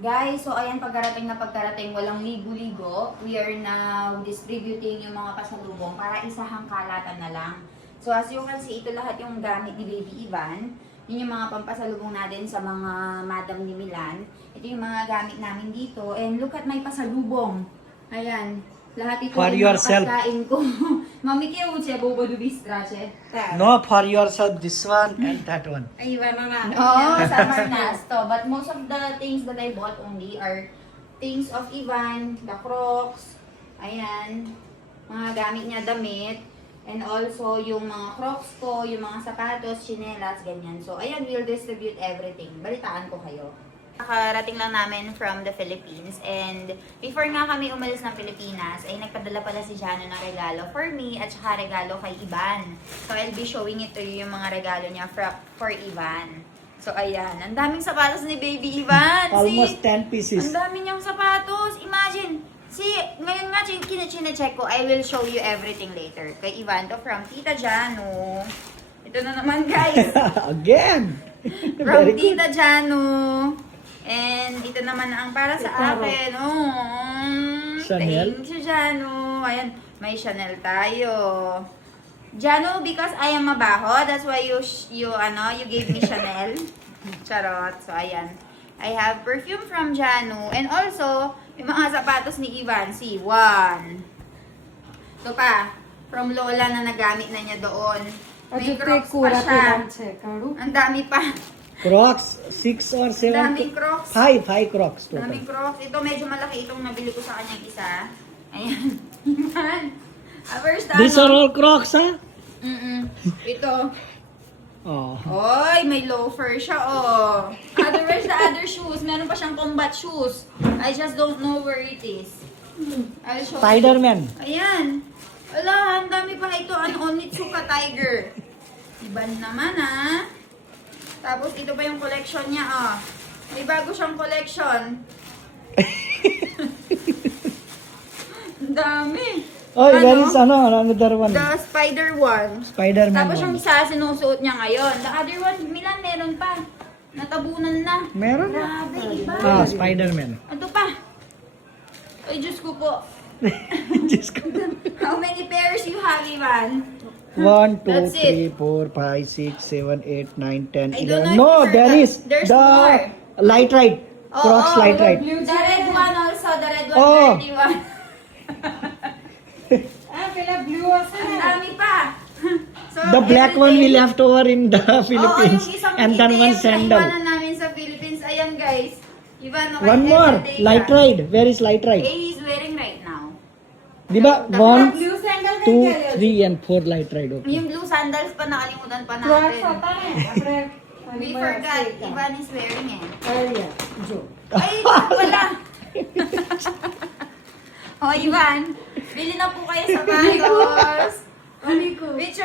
Guys, so ayan, pagkarating, walang ligo-ligo. We are now distributing yung mga pasalubong para isahang kalatan na lang. So as you can see, ito lahat yung gamit ni Baby Ivan. Yun yung mga pampasalubong natin sa mga madam ni Milan. Ito yung mga gamit namin dito. And look at my pasalubong. Ayan. Lahat ito For yung yourself. mga pagkain ko. Mami, kaya uche, bobo du bistrache. No, for yourself, this one and that one. Ay, iba na na. Oo, summer na to. But most of the things that I bought only are things of Ivan, the Crocs, ayan, mga gamit niya damit, and also yung mga Crocs ko, yung mga sapatos, chinelas, ganyan. So, ayan, we'll distribute everything. Balitaan ko kayo. Nakarating lang namin from the Philippines, and before nga kami umalis ng Pilipinas, ay nagpadala pala si Jano ng regalo for me at saka regalo kay Ivan. So I'll be showing it to you yung mga regalo niya for Ivan. So ayan, ang daming sapatos ni Baby Ivan. Almost 10 Ang pieces. dami niyang sapatos. Imagine, ngayon nga chine-check ko, I will show you everything later. Kay Ivan to from Tita Jano. Ito na naman guys. Again! From Very good. Tita Jano. And ito naman ang para sa akin. Oh, Chanel? thank you, Jano. Ayan, may Chanel tayo. Jano, because I am mabaho, that's why you gave me Chanel. Charot. So, ayan. I have perfume from Jano. And also, yung mga sapatos ni Ivan. See, one. Ito pa. From Lola na nagamit na niya doon. May Crocs pa siya. Ang dami pa. Crocs, 6 or 7? Daming Crocs. 5 Crocs total. Daming Crocs. Ito medyo malaki itong nabili ko sa kanyang isa. Ayan. Ayan. First These are all Crocs, ha? Ito. Oh. Oy, may loafer siya, oh. Where's the other shoes? Meron pa siyang combat shoes. I just don't know where it is. I'll show you. Spider-Man. Ayan. Wala, ang dami pa ito. An Onitsuka Tiger. Iba naman, ah. Tapos, ito pa yung collection niya, ah. May bago siyang collection. Ang dami. Oh, there is another one. The spider one. Spider-Man Tapos yung one. isa, sinusuot niya ngayon. The other one, Milan, meron pa. Natabunan na. Meron? Grabe, iba. Ah, Spider-Man. Ito pa. Ay, Diyos ko po. Diyos ko. How many pairs you have, Ivan? 1, 2, That's 3, 4, 5, 6, 7, 8, 9, 10, I don't 11. know No, if there is there's the more. light ride. Crocs light ride. The red one also, the red one, Oh. 31. blue also Ang dami pa. So, The black one we everyday- left over in the Philippines. Oo, yung isang And then one itim na sandal. iwanan namin sa Philippines. Ayan, guys. Ivan, okay, One more. everyday ka. Light ride. Where is light ride? He's wearing right now. Diba? The 1, blue sandal 2, 3, and 4 light ride. Okay. Yung blue sandals pa, nakalimutan pa Crocs natin. होता है अपने We forgot. Ivan is wearing it. अरे जो Ay, wala. Oh, Ivan. Bili na po kayo sa sapatos. Ali को Picture